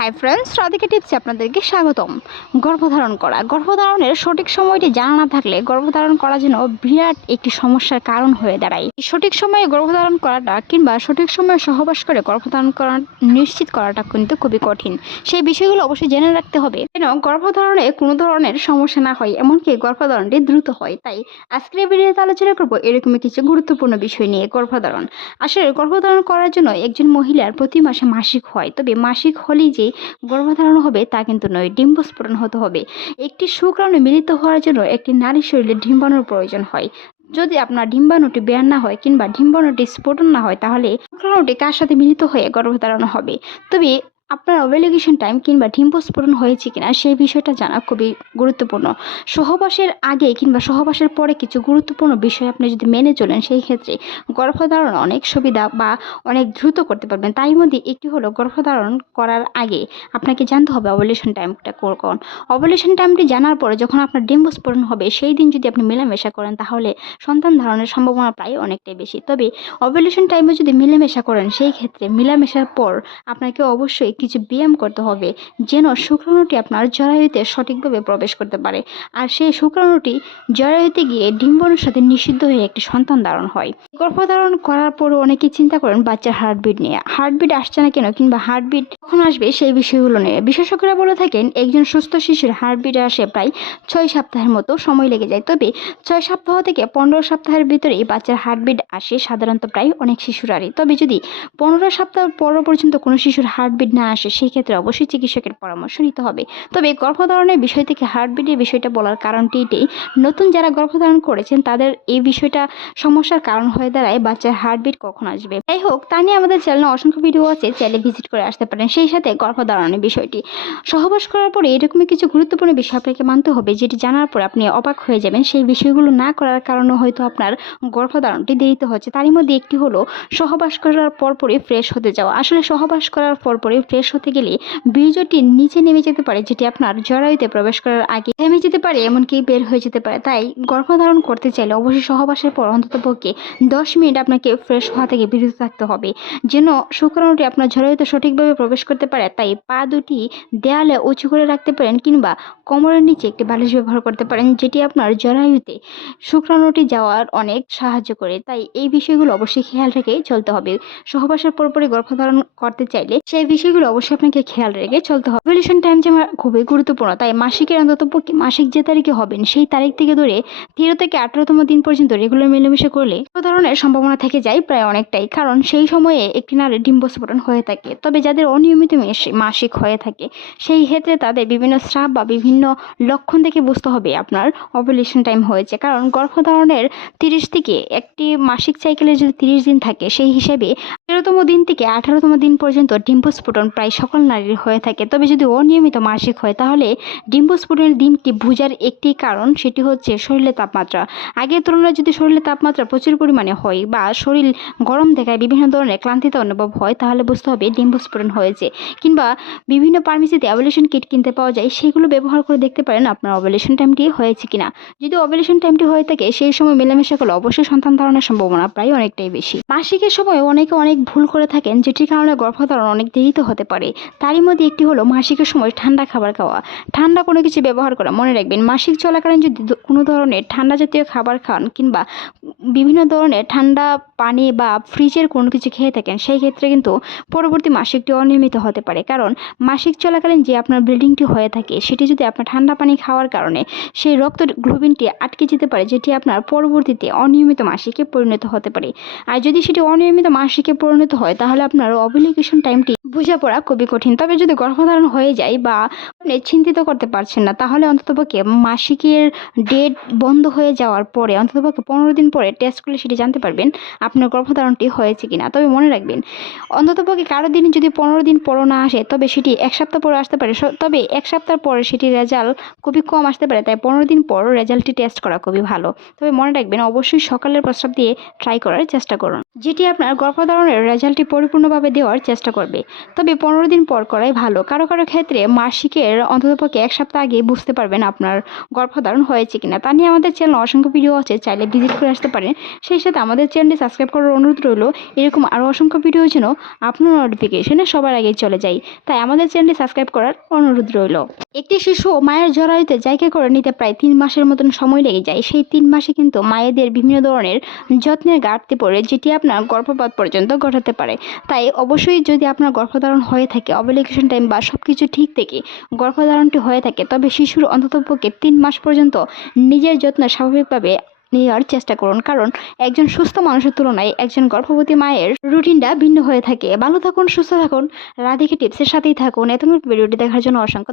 Hi friends Radhika টিপসে আপনাদেরকে স্বাগতম। গর্ভধারণ করা। গর্ভধারণের সঠিক সময়টি জানা না থাকলে গর্ভধারণ করার জন্য বিরাট একটি সমস্যার কারণ হয়ে দাঁড়ায়। সঠিক সময়ে গর্ভধারণ করাটা কিংবা সঠিক সময়ে সহবাস করে গর্ভধারণ করা নিশ্চিত করাটা কিন্তু খুবই কঠিন। সেই বিষয়গুলো অবশ্যই জেনে রাখতে হবে। যেন গর্ভধারণে কোনো ধরনের সমস্যা না হয়, এমনকি গর্ভধারণটি দ্রুত হয়। তাই আজকের ভিডিওতে আলোচনা করব এরকমই কিছু গুরুত্বপূর্ণ বিষয় নিয়ে, গর্ভধারণ। আসলে গর্ভধারণ করার জন্য একজন মহিলার প্রতি মাসে মাসিক হয়। তবে মাসিক হলেই যে গর্ভধারণ হবে, তা কিন্তু নয়, ডিম্বস্ফোরণ হতে হবে। একটি শুক্রাণু মিলিত হওয়ার জন্য একটি নারী শরীরে ডিম্বাণুর প্রয়োজন হয়। যদি আপনার ডিম্বাণুটি বের না হয় কিংবা ডিম্বাণুটি স্ফোটন না হয়, তাহলে শুক্রাণুটি কার সাথে মিলিত হয়ে গর্ভধারণ হবে? তবে আপনার ওভেলিগেশন টাইম কিংবা ডিম্বস্ফোরণ হয়েছে কিনা, সেই বিষয়টা জানা খুবই গুরুত্বপূর্ণ। সহবাসের আগে কিংবা সহবাসের পরে কিছু গুরুত্বপূর্ণ বিষয় আপনি যদি মেনে চলেন, সেই ক্ষেত্রে গর্ভধারণ অনেক সুবিধা বা অনেক দ্রুত করতে পারবেন। তাই মধ্যে একটি হলো গর্ভধারণ করার আগে আপনাকে জানতে হবে ওভুলেশন টাইমটা কোন ওভুলেশন টাইমটি জানার পরে যখন আপনার ডিম্বস্ফোরণ হবে, সেই দিন যদি আপনি মেলামেশা করেন, তাহলে সন্তান ধারণের সম্ভাবনা প্রায় অনেকটাই বেশি। তবে ওভুলেশন টাইমে যদি মেলামেশা করেন, সেই ক্ষেত্রে মেলামেশার পর আপনাকে অবশ্যই কিছু ব্যায়াম করতে হবে যেন শুক্রাণুটি আপনার জরায়ুতে সঠিকভাবে প্রবেশ করতে পারে। আর সেই শুক্রাণুটি জরায়ুতে গিয়ে ডিম্বাণুর সাথে নিষিদ্ধ হয়ে একটি সন্তান ধারণ হয়। গর্ভধারণ করার পরও অনেকে চিন্তা করেন, বাচ্চার হার্টবিট নিয়ে। হার্টবিট আসছে না কেন কিংবা হার্টবিট কখন আসবে সেই বিষয়গুলো নিয়ে। বিশেষজ্ঞরা বলে থাকেন, একজন সুস্থ শিশুর হার্টবিট আসে প্রায় ছয় সপ্তাহের মতো সময় লেগে যায়। তবে ছয় সপ্তাহ থেকে পনেরো সপ্তাহের ভিতরেই বাচ্চার হার্টবিট আসে সাধারণত প্রায় অনেক শিশুরারই। তবে যদি পনেরো সপ্তাহ পর পর্যন্ত কোনো শিশুর হার্টবিট না আসে সেই ক্ষেত্রে অবশ্যই চিকিৎসকের পরামর্শ নিতে হবে। তবে গর্ভধারণের বিষয় থেকে হার্টবিটের বিষয়টা বলার কারণটি এটাই নতুন যারা গর্ভধারণ করেছেন তাদের এই বিষয়টা সমস্যার কারণ হয়ে দাঁড়ায়, বাচ্চার হার্টবিট কখন আসবে। যাই হোক তা নিয়ে আমাদের চ্যানেলে অসংখ্য ভিডিও আছে চ্যানেলে ভিজিট করে আসতে পারেন। সেই সাথে গর্ভধারণের বিষয়টি। সহবাস করার পরে এরকমই কিছু গুরুত্বপূর্ণ বিষয় আপনাকে মানতে হবে, যেটি জানার পর আপনি অবাক হয়ে যাবেন। সেই বিষয়গুলো না করার কারণে হয়তো আপনার গর্ভধারণটি দেরিতে হচ্ছে। তারই মধ্যে একটি হলো, সহবাস করার পরপরই ফ্রেশ হতে যাওয়া। আসলে সহবাস করার পরপরই ফ্রেশ হতে গেলে বীর্যটি নিচে নেমে যেতে পারে, যেটি আপনার জরায়ুতে প্রবেশ করার আগে থেমে যেতে পারে, এমনকি বের হয়ে যেতে পারে। তাই গর্ভধারণ করতে চাইলে অবশ্যই সহবাসের পর অন্তত পক্ষে দশ মিনিট আপনাকে ফ্রেশ হওয়া থেকে বিরত থাকতে হবে, যেন শুক্রাণুটি আপনার জরায়ুতে সঠিকভাবে প্রবেশ করতে পারে। তাই পা দুটি দেয়ালে উঁচু করে রাখতে পারেন কিংবা কোমরের নিচে একটি বালিশ ব্যবহার করতে পারেন, যেটি আপনার জরায়ুতে শুক্রাণুটি যাওয়ার অনেক সাহায্য করে। তাই এই বিষয়গুলো অবশ্যই খেয়াল রেখে চলতে হবে। সহবাসের পরপরই গর্ভধারণ করতে চাইলে সেই বিষয়গুলো অবশ্যই আপনাকে খেয়াল রেখে চলতে হবে। ওভুলেশন টাইম যেমন খুবই গুরুত্বপূর্ণ, তাই মাসিকের অন্তত মাসিক যে তারিখে হবেন, সেই তারিখ থেকে ধরে তেরো থেকে আঠারোতম দিন পর্যন্ত রেগুলার মেলামেশা করলে কোনো ধরনের সম্ভাবনা থেকে যায় প্রায় অনেকটাই, কারণ সেই সময়ে একটি নারীর ডিম্বস্ফোরণ হয়ে থাকে। তবে যাদের অনিয়মিত মাসিক হয়ে থাকে, সেই ক্ষেত্রে তাদের বিভিন্ন স্রাব বা বিভিন্ন লক্ষণ থেকে বুঝতে হবে আপনার ওভুলেশন টাইম হয়েছে। কারণ গর্ভধারণের তিরিশ থেকে একটি মাসিক সাইকেলে যদি তিরিশ দিন থাকে, সেই হিসেবে তেরোতম দিন থেকে আঠারোতম দিন পর্যন্ত ডিম্বস্ফোটন প্রায় সকল নারীর হয়ে থাকে। তবে যদি অনিয়মিত মাসিক হয়, তাহলে ডিম্বস্ফোটনের দিনটি বোঝার একটি কারণ সেটি হচ্ছে শরীরের তাপমাত্রা। আগের তুলনায় যদি শরীরের তাপমাত্রা প্রচুর পরিমাণে হয় বা শরীর গরম দেখায় বিভিন্ন ধরনের ক্লান্তিতে অনুভব হয়, তাহলে বুঝতে হবে ডিম্বস্ফোটন হয়েছে। কিংবা বিভিন্ন ফার্মেসিতে অ্যাভলিউশন কিট কিনতে পাওয়া যায়, সেগুলো ব্যবহার করে দেখতে পারেন আপনার অভুলেশন টাইমটি হয়েছে কিনা। যদি অভুলেশন টাইমটি হয়ে থাকে, সেই সময় মেলামেশা করলে অবশ্যই সন্তান ধারণের সম্ভাবনা প্রায় অনেকটাই বেশি। মাসিকের সময় অনেকে অনেক ভুল করে থাকেন, যেটির কারণে গর্ভধারণ অনেক দেরিতে হতে পারে। তারই মধ্যে একটি হলো মাসিকের সময় ঠান্ডা খাবার খাওয়া। ঠান্ডা কোনো কিছু ব্যবহার করা, মনে রাখবেন, মাসিক চলাকালীন যদি কোনো ধরনের ঠান্ডা জাতীয় খাবার খান কিংবা বিভিন্ন ধরনের ঠান্ডা পানি বা ফ্রিজের কোনো কিছু খেয়ে থাকেন, সেই ক্ষেত্রে কিন্তু পরবর্তী মাসিকটি অনিয়মিত হতে পারে। কারণ মাসিক চলাকালীন যে আপনার ব্লিডিংটি হয়ে থাকে, সেটি যদি আপনার ঠান্ডা পানি খাওয়ার কারণে সেই রক্ত গ্লোবিনটি আটকে যেতে পারে, যেটি আপনার পরবর্তীতে অনিয়মিত মাসিকে পরিণত হতে পারে। আর যদি সেটি অনিয়মিত মাসিকে পরিণত হয়, তাহলে আপনার অভিলিকেশন টাইমটি বোঝাপড়া খুবই কঠিন। তবে যদি গর্ভধারণ হয়ে যায় বা চিন্তিত করতে পারছেন না। তাহলে অন্ততপক্ষে মাসিকের ডেট বন্ধ হয়ে যাওয়ার পরে, অন্ততপক্ষে পনেরো দিন পরে টেস্ট করলে সেটি জানতে পারবেন আপনার গর্ভধারণটি হয়েছে কিনা। তবে মনে রাখবেন, অন্ততপক্ষে কারও দিন যদি পনেরো দিন পরও না আসে, তবে সেটি এক সপ্তাহ পরে আসতে পারে। তবে এক সপ্তাহ পরে সেটির রেজাল্ট খুবই কম আসতে পারে, তাই পনেরো দিন পর রেজাল্টটি টেস্ট করা খুবই ভালো। তবে মনে রাখবেন, অবশ্যই সকালের প্রস্রাব দিয়ে ট্রাই করার চেষ্টা করুন, যেটি আপনার গর্ভধারণের রেজাল্টটি পরিপূর্ণভাবে দেওয়ার চেষ্টা করবে। তবে পনেরো দিন পর করাই ভালো। কারও কারও ক্ষেত্রে মাসিকের অন্ততপক্ষে এক সপ্তাহ আগে বুঝতে পারবেন আপনার গর্ভধারণ হয়েছে কিনা। তা নিয়ে আমাদের চ্যানেল অসংখ্য ভিডিও আছে, চাইলে ভিজিট করে আসতে পারেন। সেই সাথে আমাদের চ্যানেলটি সাবস্ক্রাইব করার অনুরোধ রইল, এরকম আরও অসংখ্য ভিডিও যেন আপনার নোটিফিকেশনে সবার আগে চলে যায়। তাই আমাদের চ্যানেলটি সাবস্ক্রাইব করার অনুরোধ রইল। একটি শিশু মায়ের জরায়ুতে জায়গা করে নিতে প্রায় তিন মাসের মতন সময় লেগে যায়। সেই তিন মাসে কিন্তু মায়েদের বিভিন্ন ধরনের যত্নের ঘাটতি পড়ে, যেটি আপনার গর্ভপাত পর্যন্ত ঘটাতে পারে। তাই অবশ্যই যদি আপনার গর্ভধারণ হয়ে থাকে অবলিকেশন টাইম বা সব কিছু ঠিক থেকে গর্ভধারণটি হয়ে থাকে, তবে শিশুর অন্ততপক্ষে তিন মাস পর্যন্ত নিজের যত্ন স্বাভাবিকভাবে নেওয়ার চেষ্টা করুন। কারণ একজন সুস্থ মানুষের তুলনায় একজন গর্ভবতী মায়ের রুটিনটা ভিন্ন হয়ে থাকে। ভালো থাকুন, সুস্থ থাকুন। রাধিকে টিপসের সাথেই থাকুন। এত ভিডিওটি দেখার জন্য অসংখ্য